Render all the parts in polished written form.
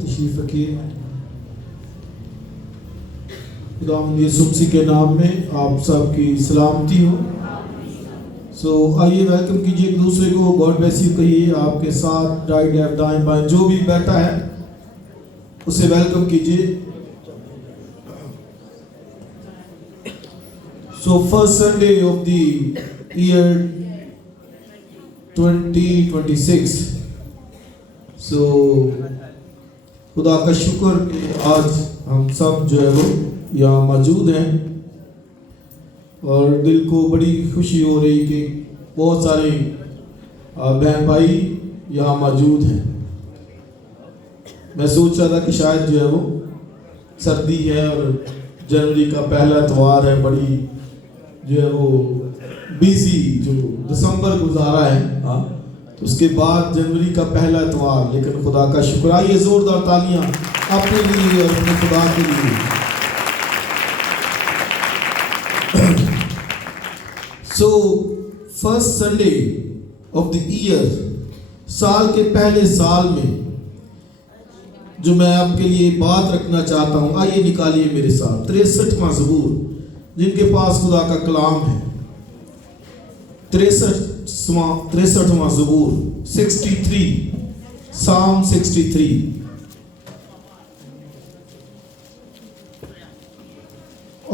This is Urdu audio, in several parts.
تشریف رکھیے۔ خداوند یسوع مسیح کے نام میں آپ سب کی سلامتی ہو۔ آئیے ویلکم کیجیے ایک دوسرے کو، گاڈ بلیس یو کہیے۔ آپ کے ساتھ رائٹ لیفٹ دائیں بائیں جو بھی بیٹھا ہے اسے ویلکم کیجیے۔ First Sunday of the year 2026۔ خدا کا شکر کہ آج ہم سب جو ہے وہ یہاں موجود ہیں، اور دل کو بڑی خوشی ہو رہی کہ بہت سارے بہن بھائی یہاں موجود ہیں۔ میں سوچ رہا تھا کہ شاید جو ہے وہ سردی ہے اور جنوری کا پہلا اتوار ہے، بڑی جو ہے وہ بیزی جو دسمبر گزارا ہے، تو اس کے بعد جنوری کا پہلا اتوار، لیکن خدا کا شکر۔ آئیے زوردار تالیاں اپنے لیے اور اپنے خدا کے لیے۔ First Sunday of the year, سال کے پہلے سال میں جو میں آپ کے لیے بات رکھنا چاہتا ہوں، آئیے نکالیے میرے ساتھ 63واں زبور، جن کے پاس خدا کا کلام ہے۔ 63واں زبور 63، سام 63۔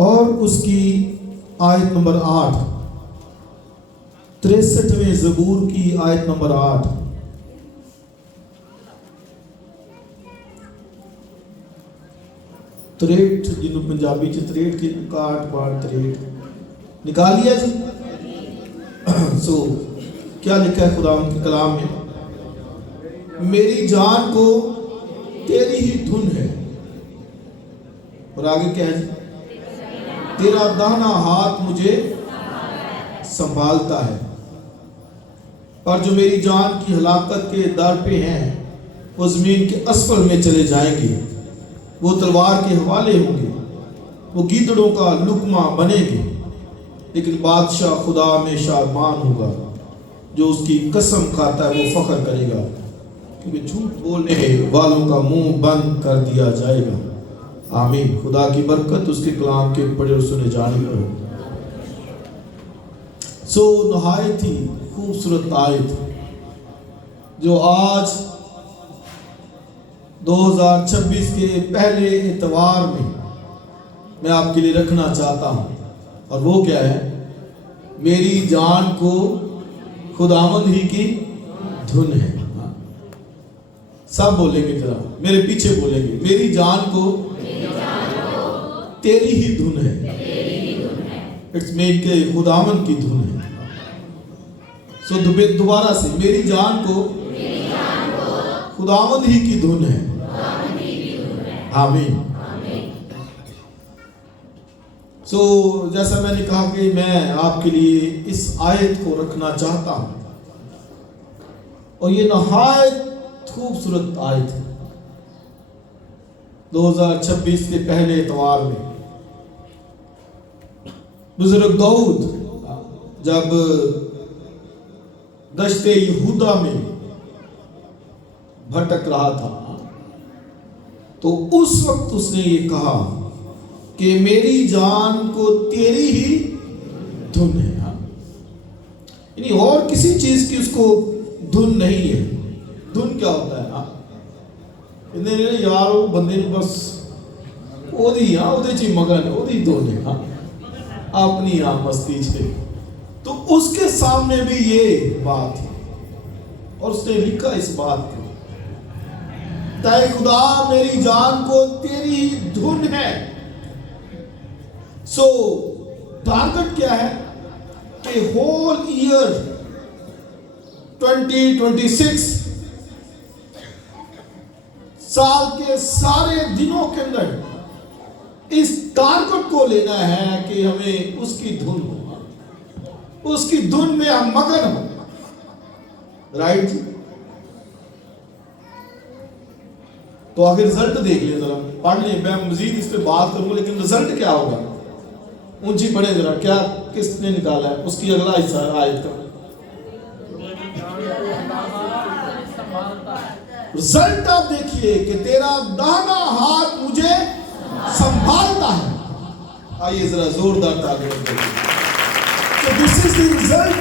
اور اس کی آیت نمبر 8، 63ویں زبور کی آیت نمبر 8۔ تریٹ جنہوں پنجابی چ تریٹ کی کاٹ باڑ تریٹ نکال لیا جی۔ کیا لکھا ہے خدا ان کے کلام میں؟ میری جان کو تیری ہی دھن ہے، اور آگے کیا ہے؟ تیرا داہنا ہاتھ مجھے سنبھالتا ہے۔ اور جو میری جان کی ہلاکت کے در پہ ہیں وہ زمین کے اسفل میں چلے جائیں گے، وہ تلوار کے حوالے ہوں گے، وہ گیدڑوں کا لقمہ بنے گے، لیکن بادشاہ خدا میں شادمان ہوگا۔ جو اس کی قسم کھاتا ہے وہ فخر کرے گا، کیونکہ جھوٹ بولنے والوں کا منہ بند کر دیا جائے گا۔ آمین۔ خدا کی برکت اس کے کلام کے پڑھے اور سنے جانے پر ہو۔ نہایت ہی خوبصورت آیت جو آج 2026 کے پہلے اتوار میں آپ کے لیے رکھنا چاہتا ہوں، اور وہ کیا ہے؟ میری جان کو خداوند ہی کی دھن ہے۔ سب بولیں گے، ذرا میرے پیچھے بولیں گے، میری جان کو تیری ہی دھن ہے۔ اٹس مین کہ خداوند کی دھن ہے۔ دوبارہ سے، میری جان کو خداوند ہی کی دھن ہے۔ آمین۔ جیسا میں نے کہا کہ میں آپ کے لیے اس آیت کو رکھنا چاہتا ہوں، اور یہ نہایت خوبصورت آیت ہے۔ 2026 کے پہلے اتوار میں بزرگ داؤد جب دشت یہودا میں بھٹک رہا تھا، تو اس وقت اس نے یہ کہا کہ میری جان کو تیری ہی دھن ہے۔ یعنی اور کسی چیز کی اس کو دھن نہیں ہے۔ دھن کیا ہوتا ہے؟ یار وہ بندے نے بس وہ مگن ہے، دھن ہے اپنی مستی سے۔ تو اس کے سامنے بھی یہ بات ہے، اور اس نے لکھا اس بات کو، اے خدا میری جان کو تیری دھن ہے۔ ٹارگٹ کیا ہے کہ ہول ایئر 2026 سال کے سارے دنوں کے اندر اس ٹارگٹ کو لینا ہے کہ ہمیں اس کی دھن ہو، اس کی دھن میں ہم مگن ہوں۔ رائٹ؟ تو آخر رزلٹ دیکھ لیں، ذرا پڑھ لیں، میں مزید اس پہ بات کروں، لیکن رزلٹ کیا ہوگا؟ اونچی پڑھیں ذرا، کیا کس نے نکالا ہے اس کی اگلا حصہ آیت کا؟ رزلٹ آپ دیکھیے کہ تیرا داہنا ہاتھ مجھے سنبھالتا ہے. آئیے ذرا زوردار تعریف کریں. So this is the result.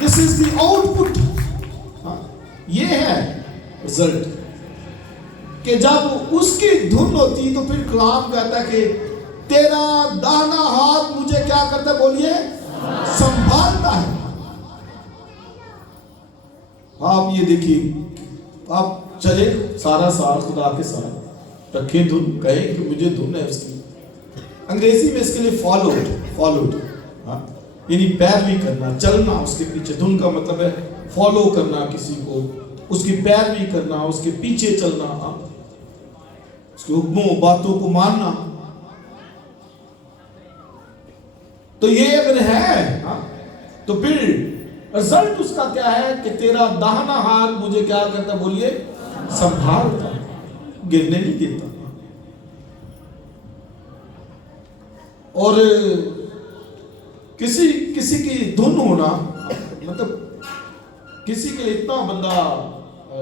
This is the output. یہ ہے رزلٹ کہ جب اس کی دھن ہوتی تو پھر کلام کہتا ہے کہ تیرا داہنا ہاتھ مجھے کیا کرتا ہے, بولیے, سنبھالتا ہے. آپ یہ دیکھیے, آپ چلے سارا سال خدا کے ساتھ رکھیں دھن, کہیں کہ مجھے دھن ہے اس کی. انگریزی میں اس کے لیے فالوڈ یعنی پیروی کرنا, چلنا اس کے پیچھے. دھن کا مطلب ہے فالو کرنا کسی کو, اس کی پیروی کرنا, اس کے پیچھے چلنا, اس کے حکموں باتوں کو ماننا. تو یہ اگر ہے تو پھر رزلٹ اس کا کیا ہے کہ تیرا داہنا ہاتھ مجھے کیا کرتا, بولیے, سنبھالتا, گرنے نہیں دیتا. اور کسی کی دھن ہونا مطلب کسی کے لیے اتنا بندہ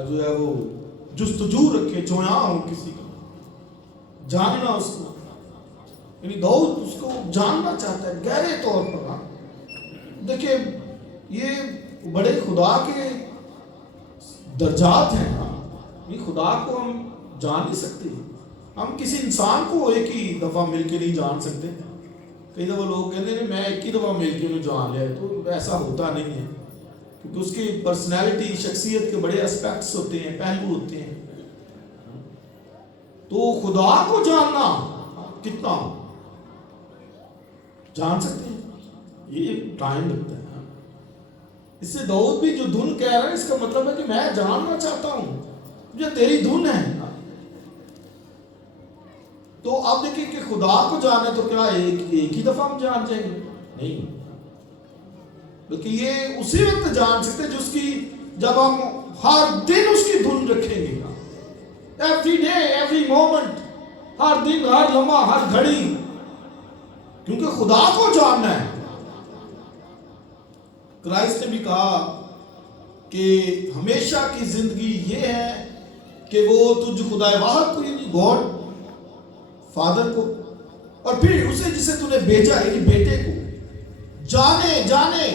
جو ہے وہ جستجو رکھے, چویا ہو کسی کا, جاننا اس کو, یعنی داؤد اس کو جاننا چاہتا ہے گہرے طور پر. دیکھیں یہ بڑے خدا کے درجات ہیں. یہ خدا کو ہم جان نہیں سکتے. ہم کسی انسان کو ایک ہی دفعہ مل کے نہیں جان سکتے. کئی دفعہ لوگ کہتے ہیں میں ایک ہی دفعہ مل کے انہیں جان لیا, تو ایسا ہوتا نہیں ہے, کیونکہ اس کی پرسنالٹی, شخصیت کے بڑے اسپیکٹس ہوتے ہیں, پہلو ہوتے ہیں. تو خدا کو جاننا کتنا جان سکتے ہیں, یہ ٹائم لگتا ہے. اس سے داؤد بھی جو دھن کہہ رہا ہے, اس کا مطلب ہے کہ میں جاننا چاہتا ہوں, مجھے تیری دھن ہے. تو آپ دیکھیں کہ خدا کو جانا تو کیا ایک ہی دفعہ ہم جان جائیں گے, نہیں, بلکہ یہ اسی وقت جان سکتے جس کی جب ہم ہر دن اس کی دھن رکھیں گے. ایوری ڈے, ایوری مومنٹ, ہر دن, ہر لمحہ, ہر گھڑی, کیونکہ خدا کو جاننا ہے. کرائسٹ نے بھی کہا کہ ہمیشہ کی زندگی یہ ہے کہ وہ تجھ خدا واحد کو, یعنی گاڈ فادر کو, اور پھر اسے جسے تو نے بھیجا یعنی بیٹے کو جانے.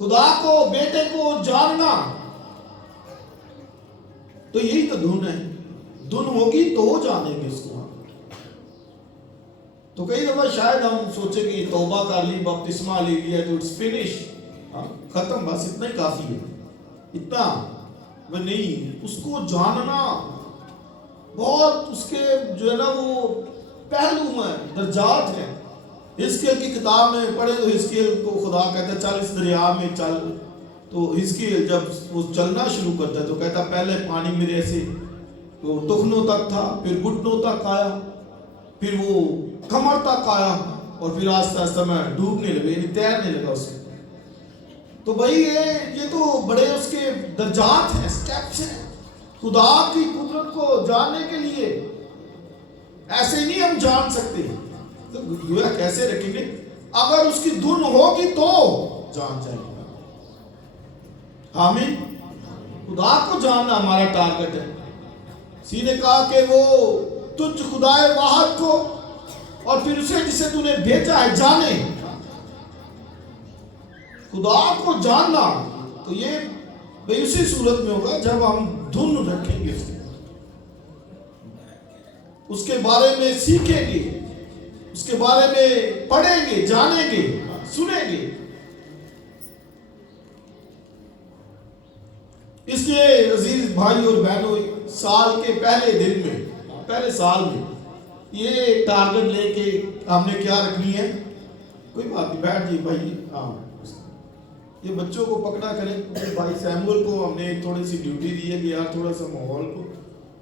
خدا کو, بیٹے کو جاننا, تو یہی تو دھن ہے. دھن ہوگی تو وہ جانیں گے اس کو. تو کئی دفعہ شاید ہم سوچیں کہ توبہ کر لی, بپتسمہ لے لیا تو اٹس فنش, ختم, بس اتنا ہی کافی ہے. اتنا وہ نہیں, اس کو جاننا بہت, اس کے جو ہے نا وہ پہلو ہیں, درجات ہیں. حزقیل کی کتاب میں پڑھے تو حزقیل کو خدا کہتا ہے چل اس دریا میں چل. تو حزقیل جب وہ چلنا شروع کرتا ہے تو کہتا پہلے پانی میرے سے وہ ٹخنوں تک تھا, پھر گھٹنوں تک آیا, پھر وہ کمر تک آیا, اور پھر آہستہ آہستہ میں ڈوبنے لگا, یعنی تیرنے لگا اس میں. تو بھائی یہ تو بڑے اس کے درجات ہیں, سٹیپس ہیں. خدا کی قدرت کو جاننے کے لیے ایسے نہیں ہم جان سکتے. تو گویا کیسے رکھیں گے, اگر اس کی دھن ہوگی تو جان جائیں گے. آمین. خدا کو جاننا ہمارا ٹارگٹ ہے. اسی نے کہا کہ وہ تجھ خدائے واحد کو اور پھر اسے جسے تو نے بھیجا ہے جانے. خدا کو جاننا تو یہ بھئی اسی صورت میں ہوگا جب ہم دھن رکھیں گے, اس کے بارے میں سیکھیں گے, اس کے بارے میں پڑھیں گے, جانیں گے, سنیں گے. اس لیے عزیز بھائی اور بہنوں, سال کے پہلے دن میں, پہلے سال میں یہ ٹارگٹ لے کے ہم نے کیا رکھنی ہے, کوئی بات نہیں, بیٹھ جی بھائی. ہاں, یہ بچوں کو پکڑا کریں. بھائی سیمول کو ہم نے تھوڑی سی ڈیوٹی دی ہے کہ یار تھوڑا سا ماحول کو,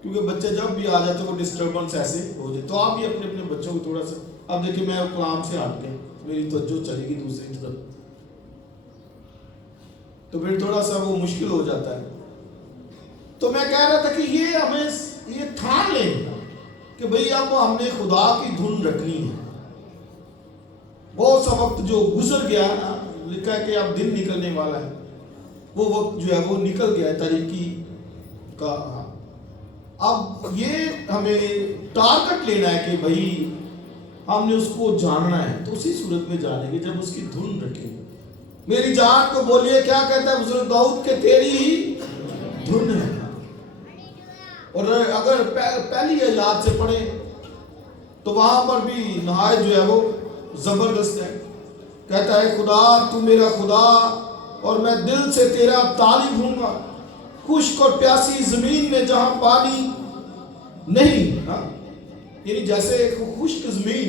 کیونکہ بچے جب بھی آ جاتے وہ ڈسٹربنس ایسے ہو جائے. تو آپ بھی اپنے اپنے بچوں کو تھوڑا سا, اب دیکھیں میں کلام سے ہٹ کے میری توجہ چلے گی دوسری طرف, تو پھر تھوڑا سا وہ مشکل ہو جاتا ہے. تو میں کہہ رہا تھا کہ یہ ہمیں یہ ٹھان لیں کہ بھئی اب ہم نے خدا کی دھن رکھنی ہے. بہت سا وقت جو گزر گیا, لکھا ہے کہ اب دن نکلنے والا ہے, وہ وقت جو ہے وہ نکل گیا ہے تاریکی کا. اب یہ ہمیں ٹارگٹ لینا ہے کہ بھائی ہم نے اس کو جاننا ہے. تو اسی صورت میں جانیں گے جب اس کی دھن رکھیں. میری جان کو بولیے کیا کہتا ہے بزرگ داؤد کہ تیری ہی دھن ہے. اور اگر پہلی آیات سے پڑھیں تو وہاں پر بھی نہایت جو ہے وہ زبردست ہے. کہتا ہے خدا تو میرا خدا اور میں دل سے تیرا طالب ہوں گا. خشک اور پیاسی زمین میں جہاں پانی نہیں, یعنی جیسے خشک زمین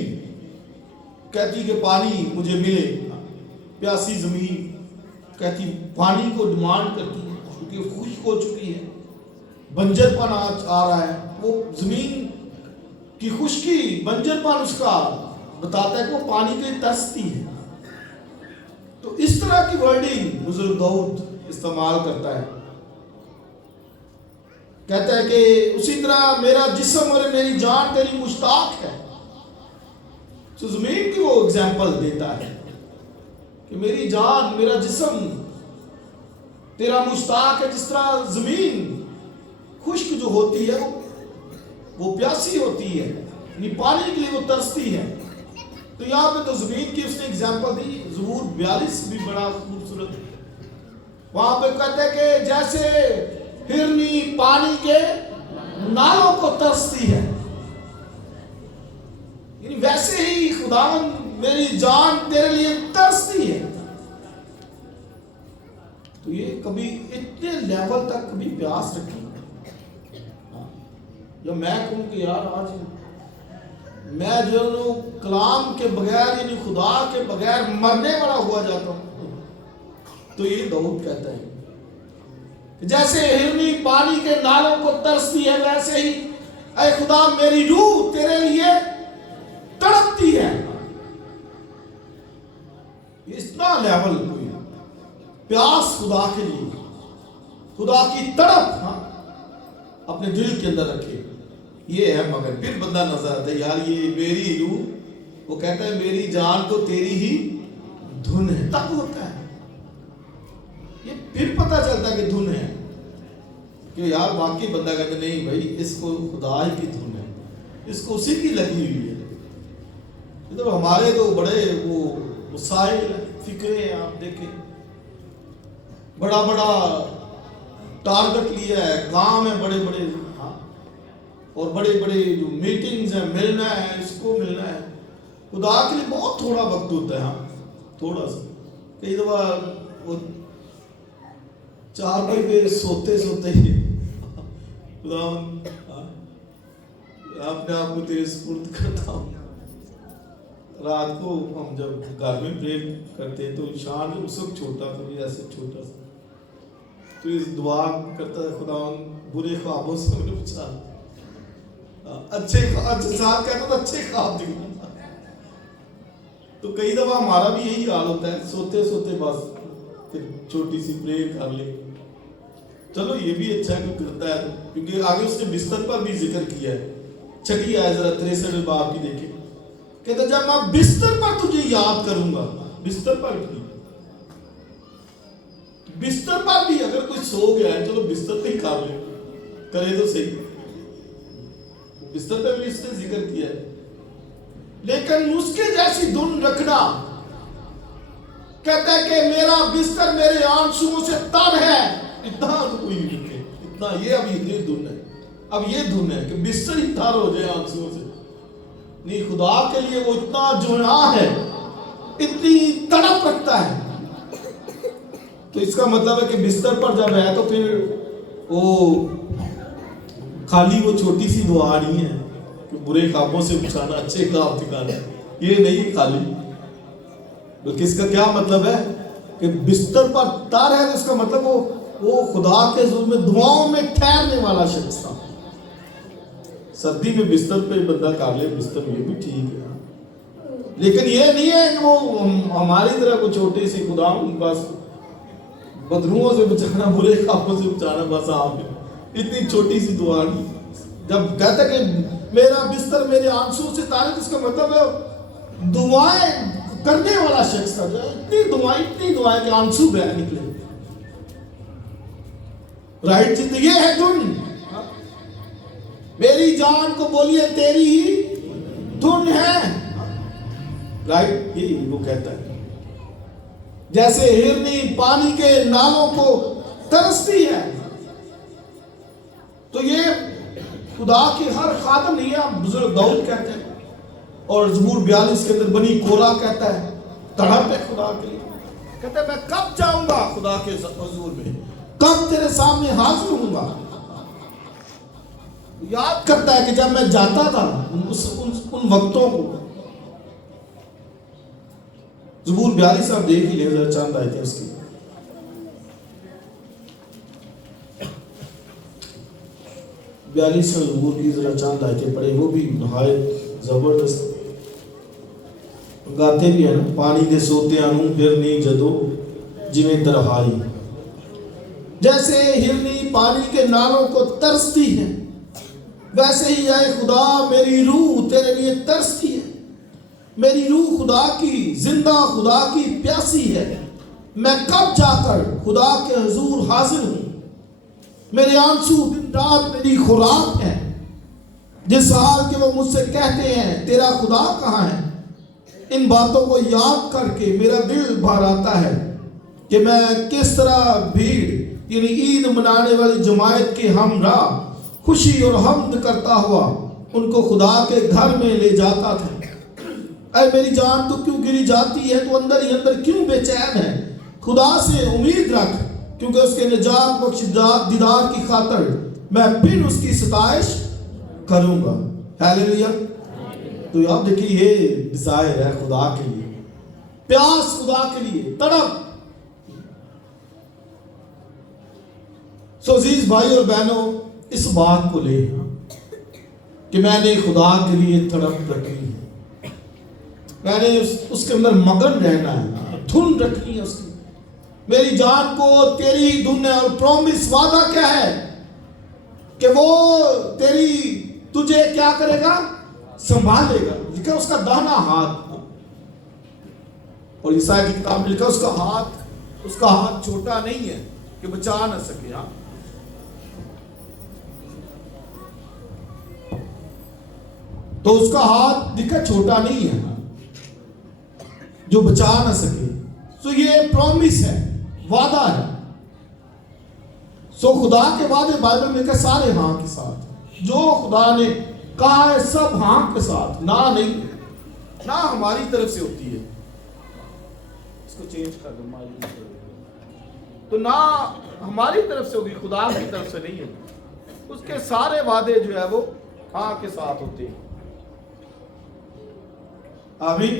کہتی کہ پانی مجھے ملے, پیاسی زمین کہتی پانی کو ڈیمانڈ کرتی ہے کیونکہ خشک ہو چکی ہے, بنجر پن آ رہا ہے. وہ زمین کی خشکی بنجر پن اس کا بتاتا ہے کہ وہ پانی کے ترستی ہے. تو اس طرح کی ورڈنگ بزرگ داؤد استعمال کرتا ہے. کہتا ہے کہ اسی طرح میرا جسم اور میری جان تیری مشتاق ہے. تو زمین کی وہ اگزامپل دیتا ہے کہ میری جان میرا جسم تیرا مشتاق ہے. جس طرح زمین خشک جو ہوتی ہے وہ پیاسی ہوتی ہے, یعنی پانی کے لیے وہ ترستی ہے. تو یہاں پہ تو زمین کی اس نے اگزامپل دی. زبور 42 بھی بڑا خوبصورت ہے. وہاں پہ کہتے ہیں کہ جیسے ہرنی پانی کے نالوں کو ترستی ہے, یعنی ویسے ہی خداوند میری جان تیرے لیے ترستی ہے. تو یہ کبھی اتنے لیول تک کبھی پیاس رکھی یا میں کہوں کہ یار آج میں جو کلام کے بغیر یعنی خدا کے بغیر مرنے والا ہوا جاتا ہوں. تو یہ داؤد کہتا ہے جیسے ہرنی پانی کے نالوں کو ترستی ہے ویسے ہی اے خدا میری روح تیرے لیے تڑپتی ہے. اتنا لیول کوئی پیاس خدا کے لیے, خدا کی تڑپ اپنے دل کے اندر رکھے. یہ ہے. مگر پھر بندہ نظر آتا ہے یار یہ میری روح, وہ کہتا ہے میری جان تو تیری ہی دھن ہے. تب ہوتا ہے یہ پھر پتہ چلتا ہے کہ دھن ہے, کہ یار واقعی بندہ کہتا ہے نہیں بھائی اس کو خدا ہی کی دھن ہے, اس کو اسی کی لگی ہوئی ہے. ادھر ہمارے تو بڑے وہ مسائل فکرے ہیں, آپ دیکھیں بڑا بڑا ٹارگٹ لیا ہے, کام ہے بڑے بڑے, اور بڑے بڑے جو میٹنگز ہیں ملنا ہے, اس کو ملنا ہے. خدا کے لیے بہت تھوڑا وقت ہوتا ہے. تھوڑا سا کئی دفعہ وہ 4 بجے سوتے سوتے ہی خدا اپنے آپ کو تیرے سپرد کرتا ہوں. رات کو ہم جب گھر میں پریئر کرتے ہیں تو شان اس وقت چھوٹا تھا, ایسے چھوٹا سا, تو اس دعا کرتا ہے خدا برے خوابوں سے مجھے بچا, اچھے ساتھ کہتا تھا اچھے خواب دکھا. تو کئی دفعہ ہمارا بھی یہی حال ہوتا ہے, سوتے سوتے بس پھر چھوٹی سی پریئر کر لے. چلو یہ بھی اچھا ہے کہ کرتا ہے, کیونکہ آگے اس نے بستر پر بھی ذکر کیا ہے. چھٹی آئے ذرا 63 باب کی دیکھیں, کہتا جب میں بستر پر تجھے یاد کروں گا. بستر پر بھی, بستر پر بھی اگر کوئی سو گیا ہے چلو بستر پہ ہی کر لے, کرے تو صحیح. بستر پہ بھی اس نے ذکر کیا ہے. لیکن اس کے جیسی دھن رکھنا, کہتا ہے کہ میرا بستر میرے آنسوؤں سے تر ہے. اتنا تو کوئی نہیں رکھے, اتنا یہ اب یہ دھن ہے. اب یہ دھن ہے کہ بستر ہی تر ہو جائے آنسوؤں سے. نہیں, خدا کے لیے وہ اتنا جونا ہے, اتنی تڑپ رکھتا ہے. تو اس کا مطلب ہے کہ بستر پر جب ہے تو پھر وہ خالی وہ چھوٹی سی دعا نہیں ہے کہ برے خوابوں سے بچانا, اچھے خواب دکھانا, یہ نہیں خالی. بلکہ اس کا کیا مطلب ہے کہ بستر پر تر ہے, تو اس کا مطلب وہ خدا کے حضور میں دعاؤں میں ٹھہرنے والا شخص تھا. سردی میں بستر پہ بندہ کر لے بستر, یہ بھی ٹھیک ہے, لیکن یہ نہیں ہے کہ وہ ہماری طرح کو چھوٹی سی خدا بس بدروؤں سے بچانا, برے خوابوں سے بچانا, بس آپ اتنی چھوٹی سی دعا نہیں. جب کہتا ہے کہ میرا بستر میرے آنسو سے تارے, تو اس کا مطلب ہے دعائیں کرنے والا شخص تھا. اتنی دعائیں کہ آنسو بہ نکلے. رائٹ یہ ہے دھن. میری جان کو بولیے تیری ہی دھن ہے. رائٹ یہ وہ کہتا ہے جیسے ہرنی پانی کے نالوں کو ترستی ہے. تو یہ خدا کے ہر خادم نہیں ہے. بزرگ داؤد کہتے ہیں اور زبور 42 کے اندر بنی کورا کہتا ہے تڑپ ہے خدا کے لیے. کہتا ہے میں کب جاؤں گا خدا کے حضور میں, کب تیرے سامنے حاضر ہوں گا. یاد کرتا ہے کہ جب میں جاتا تھا ان وقتوں کو. زبور 42 آپ دیکھ ہی لیں ذرا چاند آئے تھے اس کی. 42 زبور کی ذرا چاند آئے تھے پڑھے, وہ بھی نہایت زبردست گاتے بھی ہیں نا. پانی دے سوتے آنوں ہرنی جدو جویں ترہائی. جیسے ہرنی پانی کے نالوں کو ترستی ہے ویسے ہی اے خدا میری روح تیرے لیے ترستی ہے. میری روح خدا کی زندہ خدا کی پیاسی ہے. میں کب جا کر خدا کے حضور حاضر ہوں. میرے آنسو دن رات میری خوراک ہے. جس حال کہ وہ مجھ سے کہتے ہیں تیرا خدا کہاں ہے. ان باتوں کو یاد کر کے میرا دل بھر آتا ہے کہ میں کس طرح بھیڑ یعنی عید منانے والی جماعت کے ہمراہ خوشی اور حمد کرتا ہوا ان کو خدا کے گھر میں لے جاتا تھا. اے میری جان تو کیوں گری جاتی ہے, تو اندر ہی اندر کیوں بے چین ہے. خدا سے امید رکھ کیونکہ اس کے نجات بخش دیدار کی خاطر میں پھر اس کی ستائش کروں گا. ہیلیلویا. تو آپ دیکھیے یہ ڈیزائر ہے خدا کے لیے, پیاس خدا کے لیے, تڑپ. سو عزیز بھائی اور بہنوں اس بات کو لے کہ میں نے خدا کے لیے تڑپ رکھنی ہے. میں نے اس کے اندر مگن رہنا ہے, دھن رکھنی ہے اس کی. میری جان کو تیری دھن ہے. اور پرومس وعدہ کیا ہے کہ وہ تجھے کیا کرے گا, سنبھالے گا. لکھا اس کا داہنا ہاتھ. اور عیسائی کی کتاب میں لکھا اس کا ہاتھ چھوٹا نہیں ہے کہ بچا نہ سکے. تو اس کا ہاتھ لکھا چھوٹا نہیں ہے جو بچا نہ سکے. سو یہ پرومس ہے, وعدہ ہے. سو خدا کے وعدے بائبل میں لکھا سارے ہاں کے ساتھ. جو خدا نے کہا ہے سب ہاں کے ساتھ. نہ نہیں, نہ ہماری طرف سے ہوتی ہے. اس کو چینج کر دو. تو نہ ہماری طرف سے ہوگی, خدا کی طرف سے نہیں ہوگی. اس کے سارے وعدے جو ہے وہ ہاں کے ساتھ ہوتے ہیں. آمین.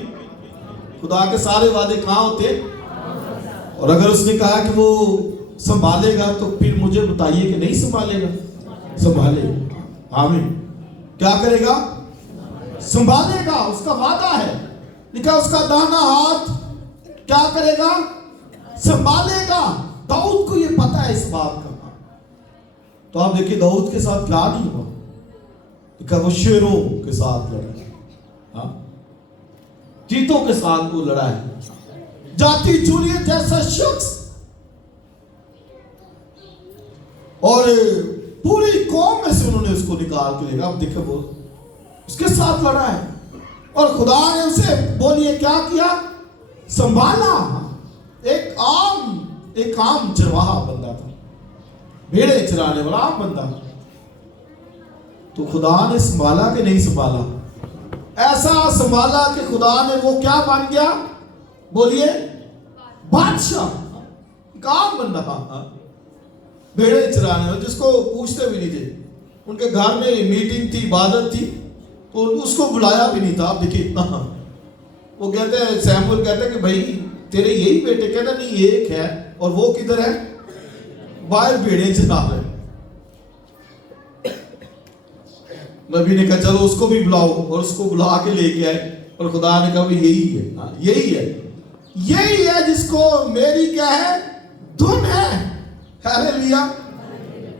خدا کے سارے وعدے کہاں ہوتے ہیں. اور اگر اس نے کہا کہ وہ سنبھالے گا تو پھر مجھے بتائیے کہ نہیں سنبھالے گا. سنبھالے گا. آمین. کیا کرے گا, سنبھالے گا. اس کا وعدہ ہے. لکھا اس کا داہنا ہاتھ کیا کرے گا, سنبھالے گا. داؤد کو یہ پتا ہے اس بات کا. تو آپ دیکھیں داؤد کے ساتھ کیا نہیں ہوا. لکھا وہ شیروں کے ساتھ لڑا, چیتوں کے ساتھ وہ لڑا ہے. جاتی چوری جیسا شخص اور پوری قوم میں سے انہوں نے اس کو نکال کے لے گا. اب دیکھیں وہ اس کے ساتھ لڑا ہے. اور خدا نے اسے بولیے کیا کیا, سنبھالا. ایک عام چرواہا بندہ تھا, بھیڑے چرانے والا عام بندہ. تو خدا نے سنبھالا کہ نہیں سنبھالا. ایسا سنبھالا کہ خدا نے وہ کیا بن گیا, بولیے بادشاہ. کام بندہ تھا, بھیڑے چرانے والا, جس کو پوچھتے بھی نہیں تھے. ان کے گھر میں میٹنگ تھی, عبادت تھی, تو اس کو بلایا بھی نہیں تھا. آپ دیکھیں اتنا. وہ کہتے ہیں سیموئیل کہتے ہیں کہ بھائی تیرے یہی بیٹے. کہتا نہیں ایک ہے, اور وہ کدھر ہے, باہر بھیڑے چرا رہے. نبی نے کہا چلو اس کو بھی بلاؤ, اور اس کو بلا کے لے کے آئے. اور خدا نے کہا یہی ہے, یہی ہے جس کو میری کیا ہے, دھن ہے. ہیلیلویا.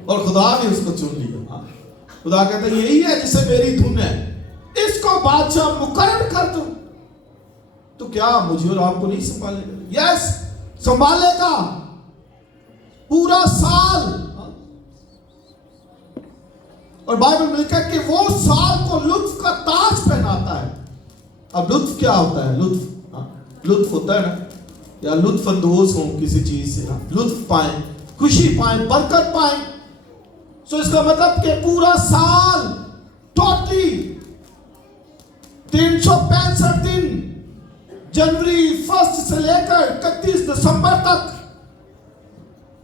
اور خدا نے اس کو چن لیا. خدا کہتا ہے یہی ہے جسے میری دھن ہے, اس کو بادشاہ مقرر کر دو. تو کیا مجھے اور آپ کو نہیں سنبھالے گا؟ یس, سنبھالے گا. پورا سال اور بائبل میں لکھا ہے کہ وہ سال کو لطف کا تاج پہناتا ہے. اب لطف کیا ہوتا ہے؟ لطف ہوتا ہے نا، یا لطف اندوز ہوں کسی چیز سے، لطف پائیں، خوشی پائیں، برکت پائیں. سو اس کا مطلب کہ پورا سال ٹوٹلی 365 دن جنوری 1 سے لے کر 31 دسمبر تک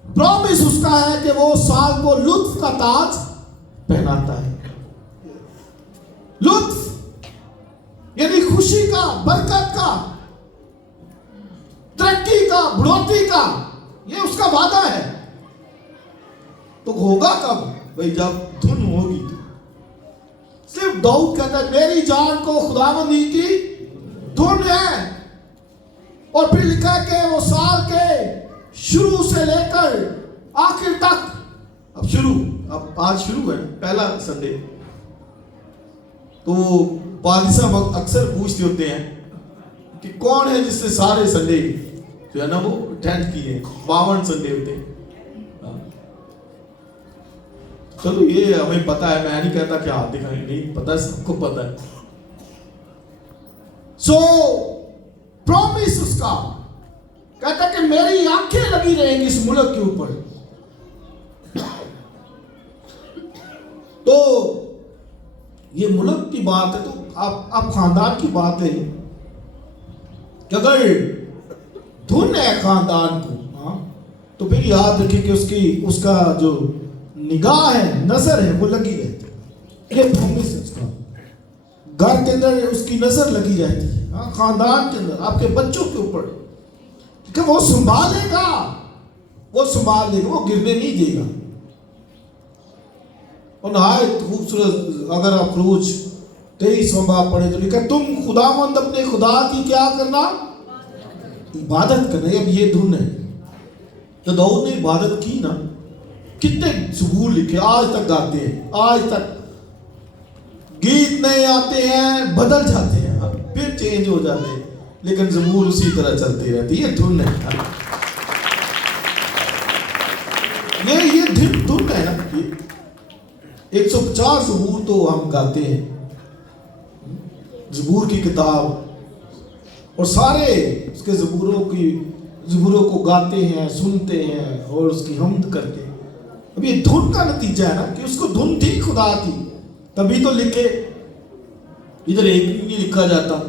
پرومس اس کا ہے کہ وہ سال کو لطف کا تاج پہناتا ہے. لطف یعنی خوشی کا، برکت کا، ترقی کا، بڑھوتری کا، یہ اس کا وعدہ ہے. تو ہوگا کب؟ بھئی جب دھن ہوگی. صرف داؤد کہتا ہے میری جان کو خداوندی کی دھن ہے. اور پھر لکھا ہے کہ وہ سال کے شروع سے لے کر آخر تک، اب آج شروع ہے پہلا سنڈے، تو پادری صاحب اکثر پوچھتے ہوتے ہیں کہ کون ہے جس نے سارے سنڈے جو ہے نا وہ اٹینڈ کیے ہیں. 52 سنڈے ہوتے ہیں. چلو یہ ہمیں پتا ہے، میں نہیں کہتا کہ آپ دکھائیں، نہیں پتا، سب کو پتا ہے. سو پرومس اس کا کہتا ہے کہ میری آنکھیں لگی رہیں گی اس ملک کے اوپر. تو یہ ملک کی بات ہے، تو آپ خاندان کی بات ہے کہ اگر دھن ہے خاندان کو، تو پھر یاد رکھیں کہ اس کا جو نگاہ ہے، نظر ہے، وہ لگی رہتی ہے. یہ پرومس ہے اس کا. گھر کے اندر اس کی نظر لگی رہتی ہے، خاندان کے اندر، آپ کے بچوں کے اوپر، کہ وہ سنبھالے گا، وہ گرنے نہیں دے گا. اور نہایت خوبصورت اگر آپ خروج 23واں باب پڑھیں تو لکھا تم خداوند اپنے خدا کی کیا کرنا؟ عبادت کرنا. اب یہ دھن ہے. تو داؤد نے عبادت کی نا، کتنے زبور لکھے، آج تک گاتے ہیں، آج تک گیت نئے آتے ہیں، بدل جاتے ہیں، پھر چینج ہو جاتے ہیں، لیکن زبور اسی طرح چلتے رہتے. یہ دھن ہے. یہ دھن ہے نا. 150 زبور تو ہم گاتے ہیں، زبور کی کتاب، اور سارے اس کے زبوروں کو گاتے ہیں، سنتے ہیں اور اس کی حمد کرتے ہیں. اب یہ دھن کا نتیجہ ہے نا کہ اس کو دھن تھی خدا کی، تبھی تو لکھے. ادھر ایک نہیں لکھا جاتا،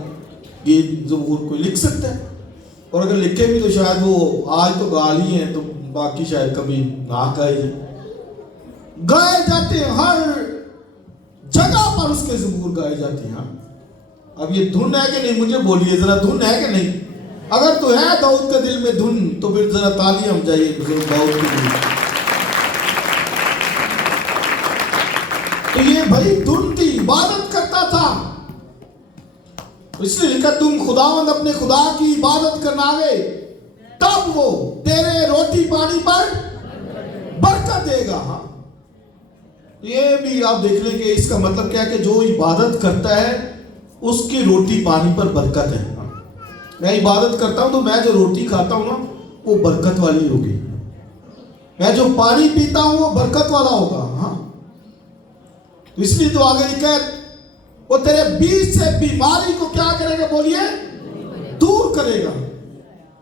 یہ زبور کوئی لکھ سکتا ہے، اور اگر لکھے بھی تو شاید وہ آج تو گا لی ہیں، تو باقی شاید کبھی نہ گائے جائے. گائے جاتے ہیں، ہر جگہ پر اس کے زبور گائے جاتے ہیں. اب یہ دھن ہے کہ نہیں؟ مجھے بولیے ذرا، دھن ہے کہ نہیں؟ اگر تو ہے داؤد کے دل میں دھن، تو پھر ذرا تالی ہم چاہیے داؤد کے دل. تو یہ بھائی دھن تھی، عبادت کرتا تھا. اس لیے لکھا تم خداوند اپنے خدا کی عبادت کرنا گے، تب وہ تیرے روٹی پانی پر برکت دے گا. یہ بھی آپ دیکھ لیں کہ اس کا مطلب کیا ہے کہ جو عبادت کرتا ہے اس کی روٹی پانی پر برکت ہے. میں عبادت کرتا ہوں تو میں جو روٹی کھاتا ہوں نا وہ برکت والی ہوگی. میں جو پانی پیتا ہوں وہ برکت والا ہوگا. تو اس لیے تو آگے لکھا ہے وہ تیرے بیچ سے بیماری کو کیا کرے گا؟ بولیے، دور کرے گا.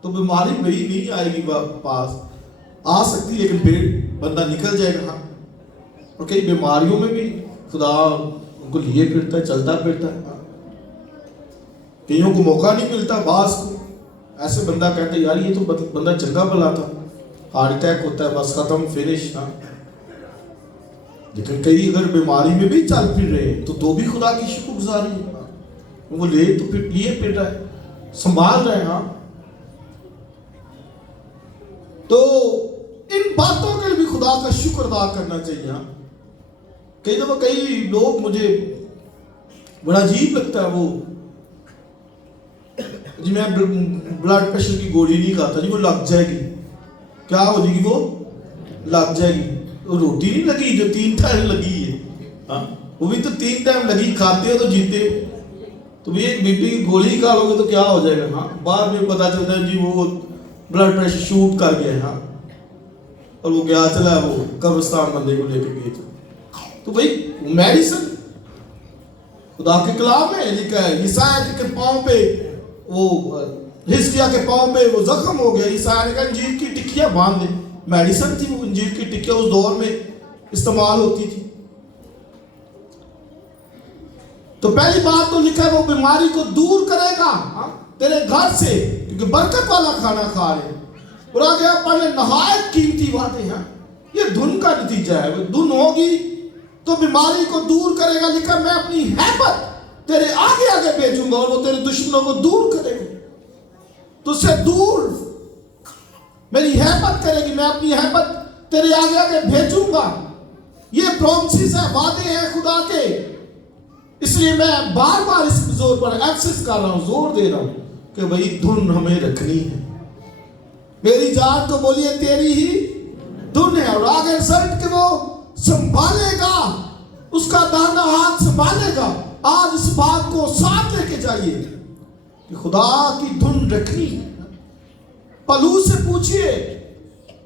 تو بیماری وہی نہیں آئے گی پاس، آ سکتی لیکن پھر بندہ نکل جائے گا. اور کئی بیماریوں میں بھی خدا ان کو لیے پھرتا ہے، چلتا پھرتا ہے. کئیوں کو موقع نہیں ملتا، بعض کو ایسے بندہ کہتا ہے یار یہ تو بندہ چنگا بھلا تھا، ہارٹ اٹیک ہوتا ہے، بس ختم، فنش. لیکن کئی اگر بیماری میں بھی چل پھر رہے تو بھی خدا کی شکر گزاری ہے. وہ لے تو پھر لیے پھر رہا ہے، سنبھال رہے ہیں. تو ان باتوں کے لیے بھی خدا کا شکر ادا کرنا چاہیے. کئی دفعہ کئی لوگ، مجھے بڑا عجیب لگتا ہے، وہ جی میں بلڈ پریشر کی گولی نہیں کھاتا، جی وہ لگ جائے گی. کیا ہو جائے گی؟ وہ لگ جائے گی. روٹی نہیں لگی جو 3 ٹائم لگی ہے، وہ بھی تو 3 ٹائم لگی، کھاتے ہو تو جیتے ہو. تو بھی ایک بی پی کی گولی کھا لو گے تو کیا ہو جائے گا؟ بعد میں پتا چلتا ہے جی وہ بلڈ پریشر شوٹ کر گیا. اور وہ گیا چلا، وہ قبرستان بندے کو لے کے گئے. تو بھئی میڈیسن خدا کے کلام میں لکھا ہے عیسائی کے پاؤں پہ وہ حزقیہ کے پاؤں پہ وہ زخم ہو گیا، عیسائی نے کہا انجیر کی ٹکیاں باندھ دیں. میڈیسن تھی وہ انجیر کی ٹکیاں، اس دور میں استعمال ہوتی تھی. تو پہلی بات تو لکھا ہے وہ بیماری کو دور کرے گا تیرے گھر سے، کیونکہ برکت والا کھانا کھا رہے ہیں. اور آگے آپ پڑھ لیں نہایت قیمتی باتیں ہیں. یہ دھن کا نتیجہ ہے. وہ دھن ہوگی تو بیماری کو دور کرے گا. لکھا میں اپنی ہیبت تیرے آگے آگے بھیجوں گا اور وہ تیرے دشمنوں کو دور کرے گا. تو سے دور میری ہیبت کرے گی، میں اپنی ہیبت تیرے آگے آگے بھیجوں گا. یہ پرومسز ہیں، وعدے ہیں خدا کے. اس لیے میں بار بار اس زور پر ایکسس کر رہا ہوں، زور دے رہا ہوں کہ بھئی دھن ہمیں رکھنی ہے. میری جان کو بولیے تیری ہی دھن ہے. اور آگے رزلٹ کہ وہ سنبھالے گا، اس کا دانا ہاتھ سنبھالے گا. آج اس بات کو ساتھ لے کے جائیے کہ خدا کی دھن رکھنی ہے. پلوس سے پوچھئے.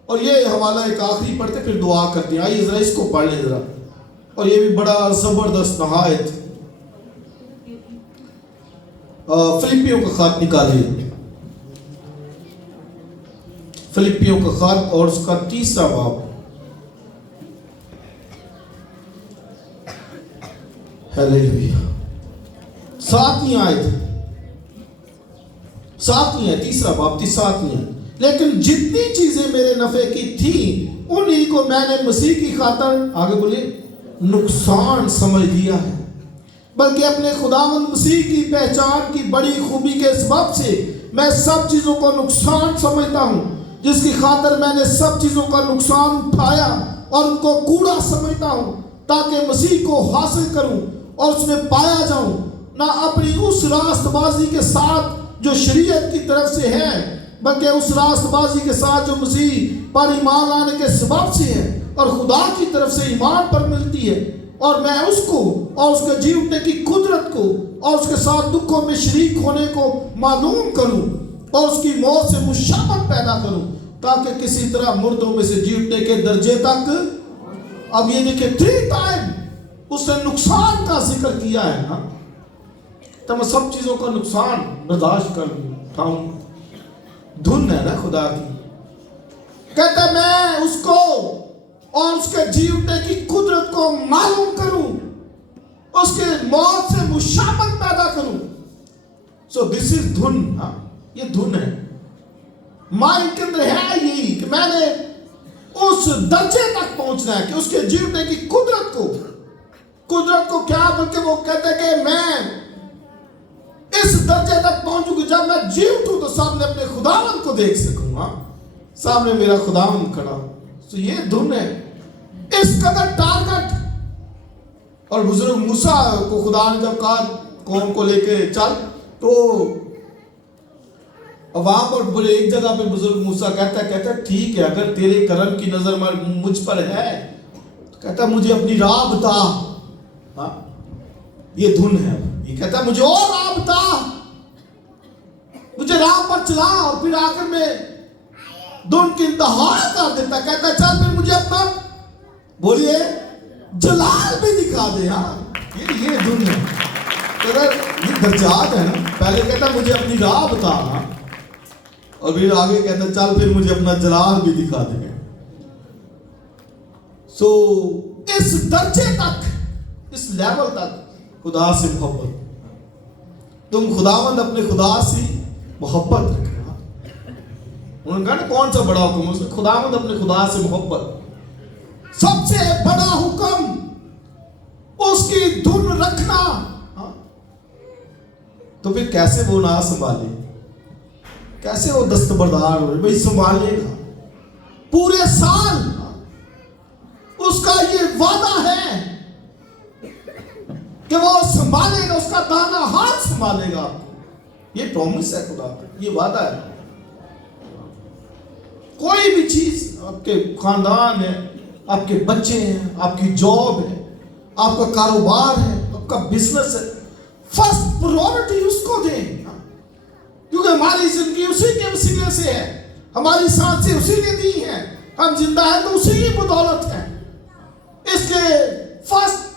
اور یہ حوالہ ایک آخری پڑھتے پھر دعا کرتے ہیں. آئیے ذرا اس کو پڑھ لیں ذرا. اور یہ بھی بڑا زبردست نہایت. فلپیوں کا خط نکالیے، فلپیوں کا خط اور اس کا 3 باب. ہیلیلویا. 7ویں آیت، 3 باب 7ویں. لیکن جتنی چیزیں میرے نفع کی تھیں انہی کو میں نے مسیح کی خاطر آگے بولے نقصان سمجھ لیا ہے، بلکہ اپنے خداوند مسیح کی پہچان کی بڑی خوبی کے سبب سے میں سب چیزوں کو نقصان سمجھتا ہوں، جس کی خاطر میں نے سب چیزوں کا نقصان اٹھایا اور ان کو کوڑا سمجھتا ہوں، تاکہ مسیح کو حاصل کروں اور اس میں پایا جاؤں، نہ اپنی اس راست بازی کے ساتھ جو شریعت کی طرف سے ہے، بلکہ اس راست بازی کے ساتھ جو مسیح پر ایمان لانے کے سبب سے ہے اور خدا کی طرف سے ایمان پر ملتی ہے. اور میں اس کو اور اس کے جی اٹھنے کی قدرت کو اور اس کے ساتھ دکھوں میں شریک ہونے کو معلوم کروں اور اس کی موت سے مشابہت پیدا کروں، تاکہ کسی طرح مردوں میں سے جی اٹھنے کے درجے تک. اب یہ دیکھیں 3 ٹائم اس نے نقصان کا ذکر کیا ہے نا. تو میں سب چیزوں کا نقصان برداشت کر اٹھاؤں. دھن ہے نا خدا کی. کہتا ہے میں اس کو اور اس کے جی اٹھنے کی قدرت کو معلوم کروں، اس کے موت سے مشابہت پیدا کروں. سو دس از دھن. یہ دھن ہے. مائنڈ کے اندر ہے یہی کہ میں نے اس درجے تک پہنچنا ہے کہ اس کے جی اٹھنے کی قدرت کو کیا، بلکہ وہ کہتے کہ میں اس درجے تک پہنچوں کہ جب میں جی اٹھوں تو سامنے اپنے خداوند کو دیکھ سکوں. سامنے میرا خداوند کھڑا. تو یہ دھن ہے. اس قدر ٹارگٹ. اور بزرگ موسیٰ کو خدا نے جب کہا قوم کو لے کے چل، تو وہاں پر بولے ایک جگہ پہ بزرگ موسیٰ کہتا ہے ٹھیک ہے اگر تیرے کرم کی نظر مجھ پر ہے، تو کہتا ہے مجھے اپنی راہ بتا. یہ دھن ہے. یہ کہتا ہے مجھے اور راہ بتا، مجھے راہ پر چلا. اور پھر آخر میں دھن کی انتہا کر دیتا. کہتا ہے چل پھر مجھے اپنا بولیے جلال بھی دکھا دے. یہ دھن ہے. یہ درجات ہے نا. پہلے کہتا ہے مجھے اپنی راہ بتا، اور پھر آگے کہتا ہے چل پھر مجھے اپنا جلال بھی دکھا دے. سو اس درجے تک، اس لیول تک خدا سے محبت. تم خداوند اپنے خدا سے محبت رکھنا. انہوں نے کہا نا کون سا بڑا حکم ہے؟ خداوند اپنے خدا سے محبت. سب سے بڑا حکم اس کی دھن رکھنا. تو پھر کیسے وہ نہ سنبھالے؟ کیسے وہ دستبردار ہو؟ بھئی سنبھالے گا پورے سال. اس کا یہ وعدہ ہے کہ وہ سنبھالے گا، اس کا دانا ہاتھ سنبھالے گا. یہ پرومس ہے خدا کا، یہ وعدہ ہے. کوئی بھی چیز، آپ کے خاندان ہے، آپ کے بچے ہیں، آپ کی جاب ہے، آپ کا کاروبار ہے، آپ کا بزنس ہے، فرسٹ پرائورٹی اس کو دیں. کیونکہ ہماری زندگی اسی کے وسیلے سے ہے، ہماری سانسیں اسی نے دی ہیں، ہم زندہ ہیں تو اسی کی بدولت ہے. اس کے فرسٹ